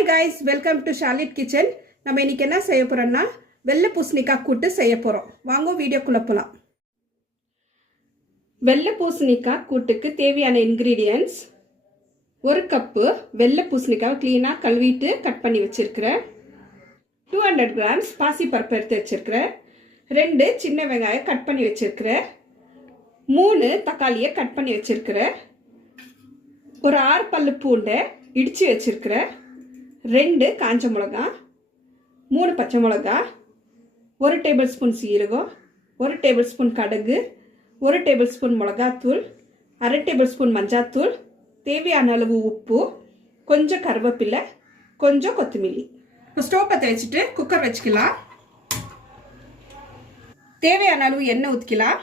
Hi guys, welcome to Charlotte Kitchen. நம்ம இன்னைக்கு என்ன செய்ய போறோம்னா வெள்ளை பூசணிக்காய் கூட்டு செய்ய போறோம். வாங்க வீடியோக்குள்ள போலாம். வெள்ளை பூசணிக்காய் கூட்டுக்கு தேவையான ingredients 1 கப் வெள்ளை பூசணிக்காவை க்ளீனா கழுவிட்டு கட் பண்ணி வச்சிருக்கிறேன். 200 grams பாசி பருப்பு எடுத்து வச்சிருக்கிறேன். 2 சின்ன வெங்காயம் கட் பண்ணி வச்சிருக்கிறேன். 3 தக்காளியை கட் பண்ணி வச்சிருக்கிறேன். ஒரு 6 பல்லு பூண்டை இடிச்சு வச்சிருக்கிறேன். 2 காஞ்ச மிளகாய், 3 பச்சை மிளகாய், 1 டேபிள்ஸ்பூன் சீரகம், 1 டேபிள்ஸ்பூன் கடுகு, 1 டேபிள்ஸ்பூன் மிளகாத்தூள், 1/2 டேபிள்ஸ்பூன் மஞ்சாத்தூள், தேவையான அளவு உப்பு, கொஞ்சம் கருவேப்பிலை, கொஞ்சம் கொத்தமல்லி. ஸ்டவ் பற்ற வச்சுட்டு குக்கர் வச்சுக்கலாம். தேவையான அளவு எண்ணெய் ஊற்றிக்கலாம்.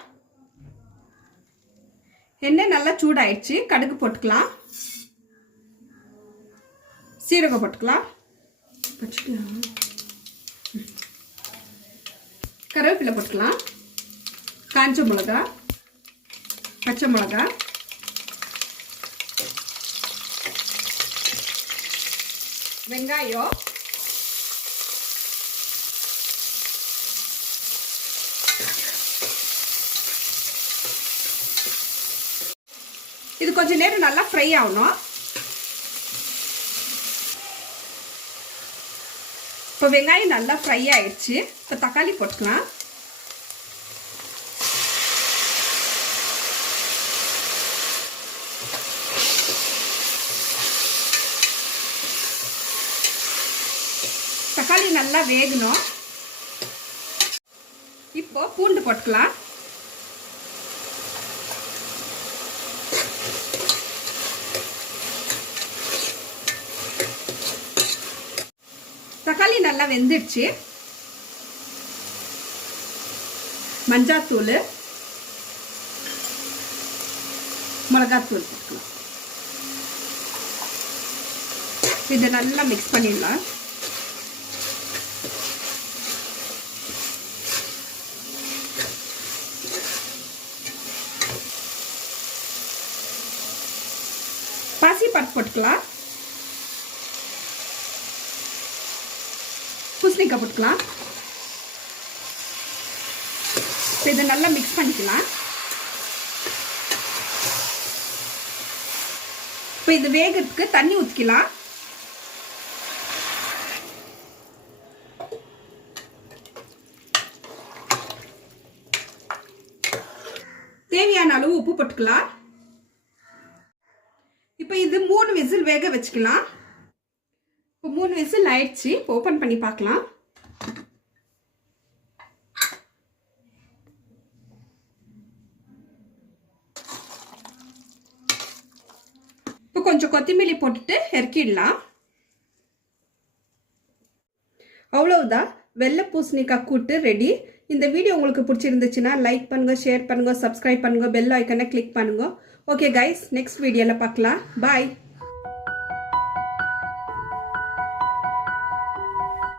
எண்ணெய் நல்லா சூடாயிடுச்சு. கடுகு போட்டுக்கலாம், சீரகம் போட்டுக்கலாம், கருவேப்பிலை போட்டுக்கலாம், காஞ்ச மிளகா, பச்சை மிளகா, வெங்காயம், இது கொஞ்ச நேரம் நல்லா ஃப்ரை ஆகணும். இப்போ வெங்காயம் நல்லா ஃப்ரை ஆயிடுச்சு. இப்போ தக்காளி போட்டுக்கலாம். தக்காளி நல்லா வேகணும். இப்போ பூண்டு போட்டுக்கலாம். தக்காளி நல்லா வெந்துடுச்சு. மஞ்சாத்தூள், மிளகாத்தூள் போட்டுக்கலாம். இதை நல்லா மிக்ஸ் பண்ணிடலாம். பாசி பருப்பு போட்டுக்கலாம். பூசணிக்காய் போட்டுக்கலாம். இதை நல்லா மிக்ஸ் பண்ணிக்கலாம். இப்போ இது வேகிறதுக்கு தண்ணி ஊற்றிக்கலாம். தேவையான அளவு உப்பு போட்டுக்கலாம். இப்போ இது 3 விசில் வேக வச்சுக்கலாம். இப்போ 3 விசில் ஆயிடுச்சு. ஓப்பன் பண்ணி பார்க்கலாம். இப்போ கொஞ்சம் கொத்தமல்லி போட்டுட்டு இறக்கிடலாம். அவ்வளவுதான், வெள்ளை பூசணிக்காய் கூட்டு ரெடி. இந்த வீடியோ உங்களுக்கு பிடிச்சிருந்துச்சுன்னா லைக் பண்ணுங்க, ஷேர் பண்ணுங்க, சப்ஸ்கிரைப் பண்ணுங்க, பெல் ஐக்கனை கிளிக் பண்ணுங்க. ஓகே கைஸ், நெக்ஸ்ட் வீடியோல பார்க்கலாம். பாய்.